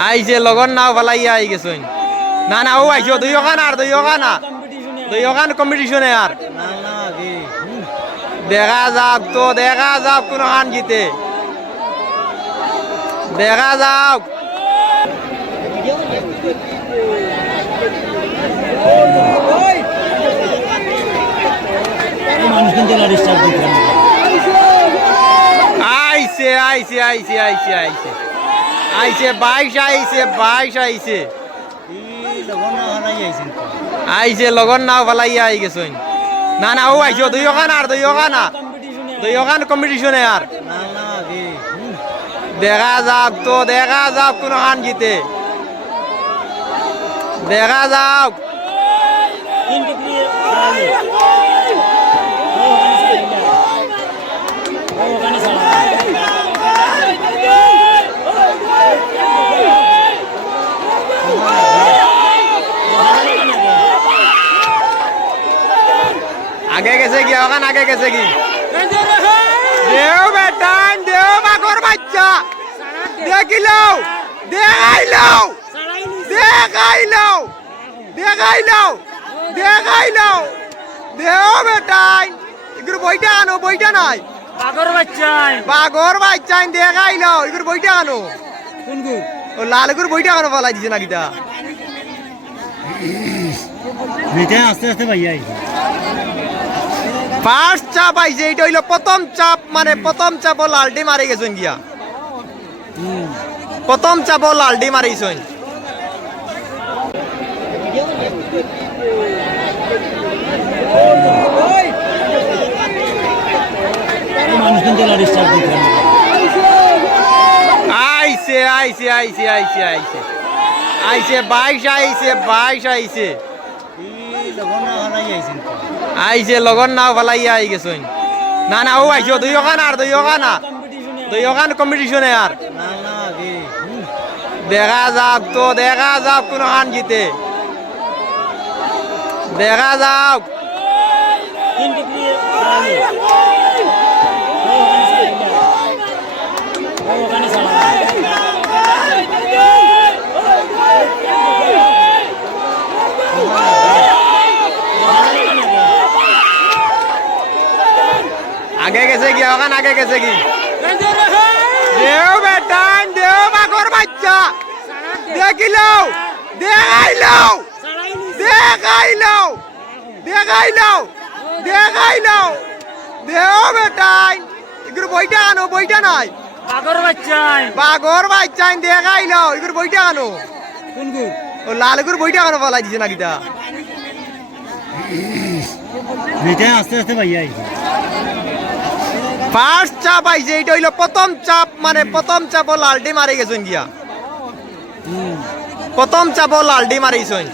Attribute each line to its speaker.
Speaker 1: আইছে লগন নাও ফালাইয়া আই গেছইন না না ও আইছো দুই ওখান আর দুই ওখান আর দুই ওখান কম্পিটিশনে আর দেখা যাক তো, দেখা যাক কোন খান জিতে দেখা যাক আইছে আইছে আইছে আইছে আইছে। আইছে, বাইশ আইছে বাইশ আইছে। আইছে, লগন নাও ফালাইয়া আই গেছইন। না না, ও আইছো, দুই ওখান আর দুই ওখান দুই ওখান কম্পিটিশনে আর দেখা যাক তো, দেখা যাক কোন খান জিতে দেখা যাক
Speaker 2: কিন্তু কি আগে ও ওখানে ছাড়া
Speaker 1: আগে গেছে কি ওখান আগে গেছে কি? দেও বেটা দেও বাঘর বাচ্চা। দেখিলো দেখাইলো দেখাইলো দেখাইলো দেখাইলো দেও বেটাই এগুলো বইটা আনো বইটা নাই।
Speaker 2: পাগর বাচ্চাই।
Speaker 1: বাঘর বাচ্চা দেখাইলো এগুলো বইটা আনো।
Speaker 2: কোন গু
Speaker 1: ও লালগুর বইটা আনো ফলাই দিছে না কিটা
Speaker 2: এটা আস্তে আস্তে ভাইয়া
Speaker 1: ফার্স্ট চাপ আইছে এটা হইল প্রথম চাপ মানে প্রথম চাপ লালটি মারি গেছেন গিয়া। প্রথম চাপ লালটি মারিছেন আইছে আইছে আইছে আইছে আইছে। আইছে, বাইশ আইছে বাইশ আইছে
Speaker 2: এই লগন না হারাই আইছেন তো
Speaker 1: আইছে লগন নাও ভালাই আই গেছইন না না, ও আইছো দুই ওখান আর দুই ওখান আর দুই ওখান কম্পিটিশনে আর
Speaker 2: না না
Speaker 1: দেখা যাক তো, দেখা যাক কোন খান জিতে। দেখা যাক
Speaker 2: কিন্তু কি আগে ও ওখানে ছাড়া
Speaker 1: আগে গেছে কি ওখান আগে গেছে কি? দেও বেটা দেও বাঘর বাচ্চা। দেখিলো দেখাইলো দেখাইলো দেখাইলো দেখাইলো দেও বেটাই এগুলো বইটা আনো বইটা নাই।
Speaker 2: পাগর বাচ্চাই।
Speaker 1: বাঘর বাচ্চা দেখাইলো এগুলো বইটা আনো।
Speaker 2: কোন গু
Speaker 1: ও লালগুর বইটা আনো ফলাই দিছে না কিটা
Speaker 2: এটা আস্তে আস্তে ভাইয়া
Speaker 1: ফার্স্ট চাপ আইছে এটা হইল প্রথম চাপ মানে প্রথম চাপ লালটি মারি গেছেন গিয়া। প্রথম চাপ লালটি মারিছেন